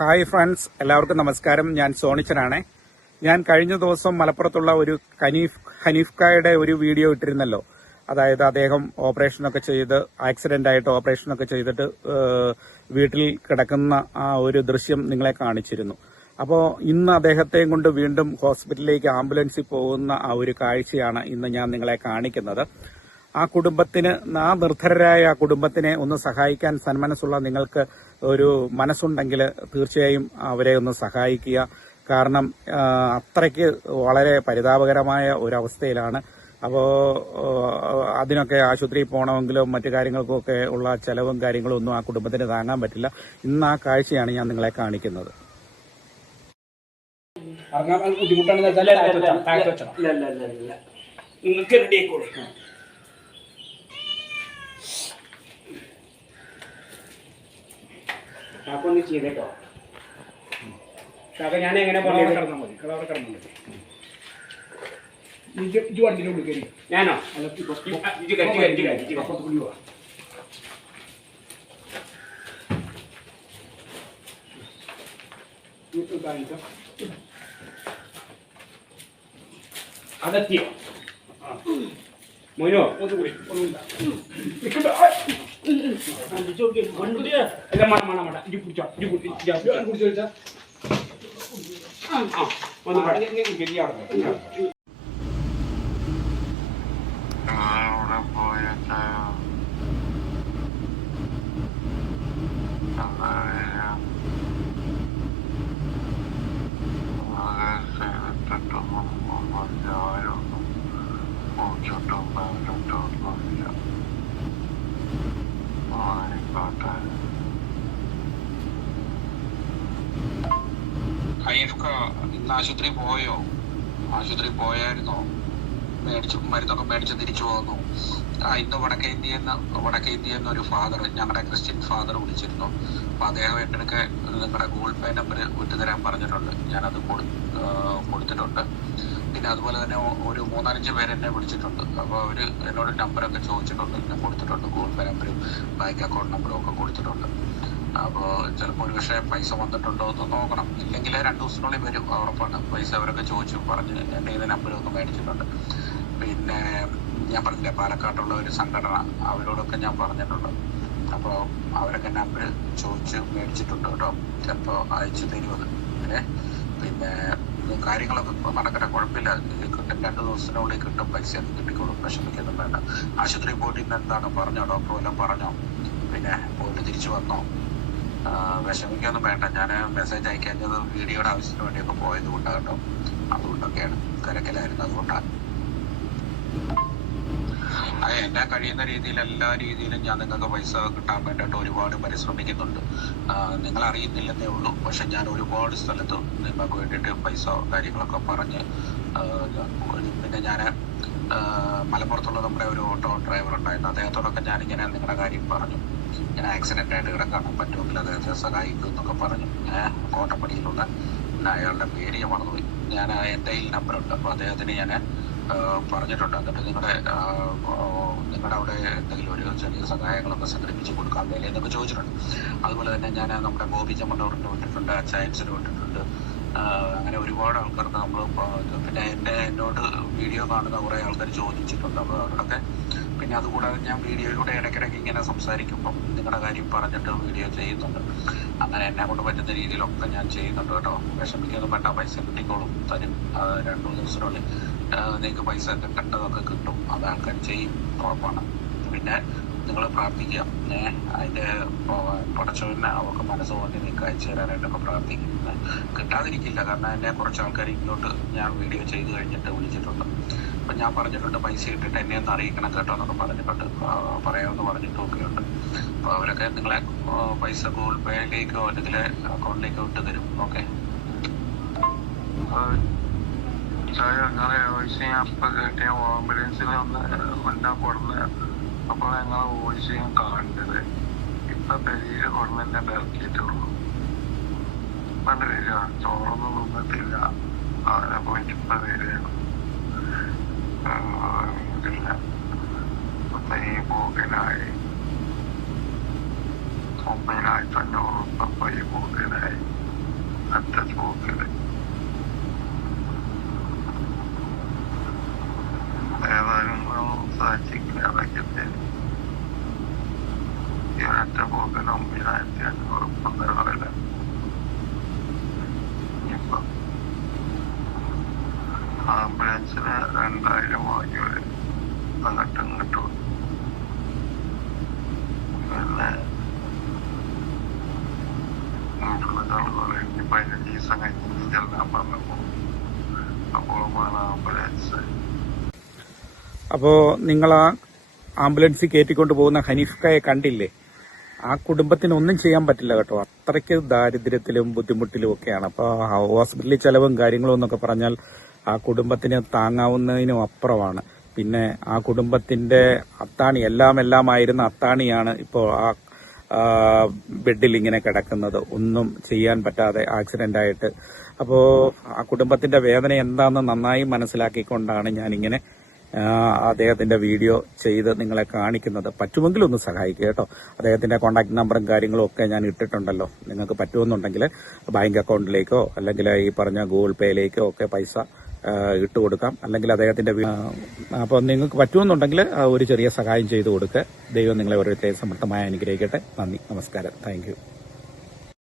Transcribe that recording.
Hi friends, എല്ലാവർക്കും നമസ്കാരം. ഞാൻ സോണിച്ചനാണ്. ഞാൻ കഴിഞ്ഞ ദിവസം മലപ്പുറത്തുള്ള ഒരു ഹനീഫ്ക്കായുടെ ഒരു വീഡിയോ ഇട്ടിരുന്നല്ലോ. അതായത് അദ്ദേഹം ഓപ്പറേഷനൊക്കെ ചെയ്ത് ആക്സിഡന്റ് ആയിട്ട് ഓപ്പറേഷനൊക്കെ ചെയ്തിട്ട് വീട്ടിൽ കിടക്കുന്ന ആ ഒരു ദൃശ്യം നിങ്ങളെ കാണിച്ചിരുന്നു. അപ്പോൾ ഇന്ന് അദ്ദേഹത്തെയും കൊണ്ട് വീണ്ടും ഹോസ്പിറ്റലിലേക്ക് ആംബുലൻസിൽ പോകുന്ന ആ ഒരു കാഴ്ചയാണ് ഇന്ന് ഞാൻ നിങ്ങളെ കാണിക്കുന്നത്. ആ കുടുംബത്തിന്, ആ നിർധരരായ ആ കുടുംബത്തിനെ ഒന്ന് സഹായിക്കാൻ സന്മനസ്സുള്ള നിങ്ങൾക്ക് ഒരു മനസ്സുണ്ടെങ്കിൽ തീർച്ചയായും അവരെ ഒന്ന് സഹായിക്കുക. കാരണം അത്രയ്ക്ക് വളരെ പരിതാപകരമായ ഒരവസ്ഥയിലാണ്. അപ്പോൾ അതിനൊക്കെ ആശുപത്രിയിൽ പോകണമെങ്കിലോ മറ്റു കാര്യങ്ങൾക്കും ഒക്കെ ഉള്ള ചെലവും കാര്യങ്ങളും ഒന്നും ആ കുടുംബത്തിന് താങ്ങാൻ പറ്റില്ല. ഇന്ന് ആ കാഴ്ചയാണ് ഞാൻ നിങ്ങളെ കാണിക്കുന്നത്. നിങ്ങൾക്ക് റെഡി ആയിക്കോളൂ. കാക്കൊന്ന് ചെയ്തേട്ടോ. കാക്ക ഞാൻ എങ്ങനെ കിടന്നാൽ മതി, കളവിടെ കിടന്നാൽ മതി. ഇജ് വണ്ടിയുടെ ഉള്ളിൽ കയറി. ഞാനോ? അതെത്തിയോ? മോനോ ഒന്നുകൂടി ഒന്നുമില്ല. ഹനീഫ്ക്ക ഇന്ന് ആശുപത്രി പോയോ? ആശുപത്രി പോയായിരുന്നോ? മരുന്നൊക്കെ മേടിച്ച് തിരിച്ചു പോന്നു. ഇന്ന് വടക്കേ ഇന്ത്യയിൽ ഒരു ഫാദർ, ഞങ്ങളുടെ ക്രിസ്ത്യൻ ഫാദർ വിളിച്ചിരുന്നു. അപ്പൊ അദ്ദേഹം എൻ്റെ അടുക്കെ നിങ്ങളുടെ ഗൂഗിൾ പേ നമ്പർ വിട്ടുതരാൻ പറഞ്ഞിട്ടുണ്ട്. ഞാനത് കൊടുത്തിട്ടുണ്ട്. പിന്നെ അതുപോലെ തന്നെ ഒരു 3-5 പേര് എന്നെ വിളിച്ചിട്ടുണ്ട്. അപ്പോൾ അവർ എന്നോട് നമ്പറൊക്കെ ചോദിച്ചിട്ടുണ്ട്. ഞാൻ കൊടുത്തിട്ടുണ്ട്. ഗൂഗിൾ പേ നമ്പരും ബാങ്ക് അക്കൗണ്ട് നമ്പറും ഒക്കെ കൊടുത്തിട്ടുണ്ട്. അപ്പോൾ ചിലപ്പോൾ ഒരു പക്ഷേ പൈസ വന്നിട്ടുണ്ടോ എന്ന് നോക്കണം. ഇല്ലെങ്കിൽ 2 ദിവസത്തിനുള്ളിൽ വരും, ഉറപ്പാണ്. പൈസ അവരൊക്കെ ചോദിച്ചു പറഞ്ഞ് എൻ്റെ ഇത് നമ്പരൊക്കെ മേടിച്ചിട്ടുണ്ട്. പിന്നെ ഞാൻ പറഞ്ഞില്ല, പാലക്കാട്ടുള്ള ഒരു സംഘടന, അവരോടൊക്കെ ഞാൻ പറഞ്ഞിട്ടുണ്ട്. അപ്പോൾ അവരൊക്കെ നമ്പർ ചോദിച്ച് മേടിച്ചിട്ടുണ്ട് കേട്ടോ. ചിലപ്പോൾ അയച്ചു തരുമത്. പിന്നെ കാര്യങ്ങളൊക്കെ ഇപ്പോൾ നടക്കട്ടെ, കുഴപ്പമില്ല. കിട്ടും, 2 ദിവസത്തിനുള്ളിൽ കിട്ടും. പൈസ കിട്ടിക്കോളും, വിഷമിക്കൊന്നും വേണ്ട. ആശുപത്രി പോയിട്ട് ഇന്ന് എന്താണ് പറഞ്ഞോ? ഡോക്ടർ വല്ലതും പറഞ്ഞോ? പിന്നെ പോയിട്ട് തിരിച്ചു വന്നോ? വിഷമിക്കൊന്നും വേണ്ട. ഞാൻ മെസ്സേജ് അയക്കാഞ്ഞത് വീഡിയോയുടെ ആവശ്യത്തിന് വേണ്ടിയൊക്കെ പോയത് കൊണ്ടാണ് കേട്ടോ. അതുകൊണ്ടൊക്കെയാണ്, തിരക്കിലായിരുന്നു. അതുകൊണ്ടാണ്. എന്നെ കഴിയുന്ന രീതിയിൽ, എല്ലാ രീതിയിലും ഞാൻ നിങ്ങൾക്ക് പൈസ കിട്ടാൻ വേണ്ടിയിട്ട് ഒരുപാട് പരിശ്രമിക്കുന്നുണ്ട്. നിങ്ങൾ അറിയുന്നില്ലെന്നേ ഉള്ളൂ. പക്ഷെ ഞാൻ ഒരുപാട് സ്ഥലത്ത് നിങ്ങൾക്ക് വേണ്ടിയിട്ട് പൈസ കാര്യങ്ങളൊക്കെ പറഞ്ഞ്, പിന്നെ ഞാൻ മലപ്പുറത്തുള്ള നമ്മുടെ ഒരു ഓട്ടോ ഡ്രൈവർ ഉണ്ടായിരുന്നു. അദ്ദേഹത്തോടൊക്കെ ഞാനിങ്ങനെ നിങ്ങളുടെ കാര്യം പറഞ്ഞു. ഞാൻ ആക്സിഡന്റ് ആയിട്ട് കിടക്കാൻ പറ്റുമെങ്കിൽ അദ്ദേഹത്തെ സഹായിക്കും എന്നൊക്കെ പറഞ്ഞു. കോട്ടപ്പടിയിലുള്ള അയാളുടെ പേര് ഞാൻ മറന്നുപോയി. ഞാൻ എൻ്റെ കയ്യിൽ നമ്പറുണ്ട്. അപ്പോൾ അദ്ദേഹത്തിന് ഞാൻ പറഞ്ഞിട്ടുണ്ട്. എന്നിട്ട് നിങ്ങളുടെ അവിടെ എന്തെങ്കിലും ഒരു ചെറിയ സഹായങ്ങളൊക്കെ സംഘടിപ്പിച്ച് കൊടുക്കാൻ മേലെ എന്നൊക്കെ ചോദിച്ചിട്ടുണ്ട്. അതുപോലെ തന്നെ ഞാൻ നമ്മുടെ ബോബി ചമ്മണ്ടൂറിന് വിട്ടിട്ടുണ്ട്, അച്ചായൻസിന് വിട്ടിട്ടുണ്ട്. അങ്ങനെ ഒരുപാട് ആൾക്കാർക്ക് നമ്മൾ, പിന്നെ എന്നോട് വീഡിയോ കാണുന്ന കുറേ ആൾക്കാർ ചോദിച്ചിട്ടുണ്ട്. അപ്പോൾ അവരോടൊക്കെ, പിന്നെ അതുകൂടാതെ ഞാൻ വീഡിയോയിലൂടെ ഇടയ്ക്കിടയ്ക്ക് ഇങ്ങനെ സംസാരിക്കുമ്പം നിങ്ങളുടെ കാര്യം പറഞ്ഞിട്ട് വീഡിയോ ചെയ്യുന്നുണ്ട്. അങ്ങനെ എന്നെ കൊണ്ട് പറ്റുന്ന രീതിയിലൊക്കെ ഞാൻ ചെയ്യുന്നുണ്ട് കേട്ടോ. വിഷമിക്കൊന്നും വേണ്ട, പൈസ കിട്ടിക്കോളും, തരും. 2 ദിവസത്തിനുള്ളിൽ നിങ്ങൾക്ക് പൈസ കിട്ടേണ്ടതൊക്കെ കിട്ടും. അത് ആൾക്കാർ ചെയ്യും, ഉറപ്പാണ്. പിന്നെ നിങ്ങൾ പ്രാർത്ഥിക്കുക. അതിൻ്റെ പടച്ചവനെ അവർക്ക് മനസ്സ് തോന്നി നിങ്ങൾക്ക് അയച്ചു തരാനായിട്ടൊക്കെ പ്രാർത്ഥിക്കും. കിട്ടാതിരിക്കില്ല. കാരണം എന്നെ കുറച്ച് ആൾക്കാർ ഇങ്ങോട്ട് ഞാൻ വീഡിയോ ചെയ്ത് കഴിഞ്ഞിട്ട് വിളിച്ചിട്ടുണ്ട്. അപ്പം ഞാൻ പറഞ്ഞിട്ടുണ്ട് പൈസ ഇട്ടിട്ട് എന്നെ ഒന്ന് അറിയിക്കണം കേട്ടോ എന്നൊക്കെ പറഞ്ഞിട്ടുണ്ട്. പറയാമെന്ന് പറഞ്ഞിട്ടൊക്കെ ഉണ്ട്. അപ്പോൾ അവരൊക്കെ നിങ്ങളെ പൈസ ഗൂഗിൾ പേയിലേക്കോ അല്ലെങ്കിൽ അക്കൗണ്ടിലേക്കോ ഇട്ട് തരും. ഓക്കെ. ഞങ്ങളെ വോയിസ് ഞാൻ ഇപ്പം കേട്ട ആംബുലൻസിൽ ഒന്ന് കൊണ്ടാ കൊടുന്ന്. അപ്പോൾ ഞങ്ങളെ വോയിസ് ഞാൻ കാണേണ്ടത് ഇപ്പം പെരിയിൽ കൊടുന്ന് തന്നെ ഇറക്കിയിട്ടുള്ളൂ. ഇപ്പം വരിക, ചോറൊന്നും തിന്നിട്ടില്ല. അങ്ങനെ പോയിട്ട് ഇപ്പം വരികയാണ്. ഈ പോക്കിനായി 9,500 ഈ പോക്കിനായി എന്നിട്ടുള്ള കുറെ ഇനി 15 ദിവസം കഴിഞ്ഞ് ചെല്ലാൻ പറഞ്ഞപ്പോ അപ്പോഴും വേണം ആംബുലൻസ്. അപ്പോ നിങ്ങൾ ആ ആംബുലൻസിൽ കയറ്റിക്കൊണ്ട് പോകുന്ന ഹനീഫ്ക്കയെ കണ്ടില്ലേ? ആ കുടുംബത്തിന് ഒന്നും ചെയ്യാൻ പറ്റില്ല കേട്ടോ. അത്രയ്ക്ക് ദാരിദ്ര്യത്തിലും ബുദ്ധിമുട്ടിലും ഒക്കെയാണ്. അപ്പൊ ഹോസ്പിറ്റലിൽ ചെലവും കാര്യങ്ങളും എന്നൊക്കെ പറഞ്ഞാൽ ആ കുടുംബത്തിന് താങ്ങാവുന്നതിനും അപ്പുറമാണ്. പിന്നെ ആ കുടുംബത്തിന്റെ അത്താണി എല്ലാമായിരുന്ന അത്താണിയാണ് ഇപ്പോൾ ആ ബെഡിൽ ഇങ്ങനെ കിടക്കുന്നത്, ഒന്നും ചെയ്യാൻ പറ്റാതെ ആക്സിഡന്റ് ആയിട്ട്. അപ്പോ ആ കുടുംബത്തിന്റെ വേദന എന്താണെന്ന് നന്നായി മനസ്സിലാക്കിക്കൊണ്ടാണ് ഞാനിങ്ങനെ അദ്ദേഹത്തിന്റെ വീഡിയോ ചെയ്ത് നിങ്ങളെ കാണിക്കുന്നത്. പറ്റുമെങ്കിൽ ഒന്ന് സഹായിക്കുക കേട്ടോ. അദ്ദേഹത്തിന്റെ കോൺടാക്ട് നമ്പറും കാര്യങ്ങളും ഒക്കെ ഞാൻ ഇട്ടിട്ടുണ്ടല്ലോ. നിങ്ങൾക്ക് പറ്റുമെന്നുണ്ടെങ്കിൽ ബാങ്ക് അക്കൗണ്ടിലേക്കോ അല്ലെങ്കിൽ ഈ പറഞ്ഞ ഗൂഗിൾ പേയിലേക്കോ ഒക്കെ പൈസ ഇട്ട് കൊടുക്കാം. അല്ലെങ്കിൽ അദ്ദേഹത്തിന്റെ അപ്പോൾ നിങ്ങൾക്ക് പറ്റുമെന്നുണ്ടെങ്കിൽ ഒരു ചെറിയ സഹായം ചെയ്തു കൊടുക്കുക. ദൈവം നിങ്ങളെ ഓരോരുത്തരെയും സമൃദ്ധമായി അനുഗ്രഹിക്കട്ടെ. നന്ദി, നമസ്കാരം, താങ്ക് യു.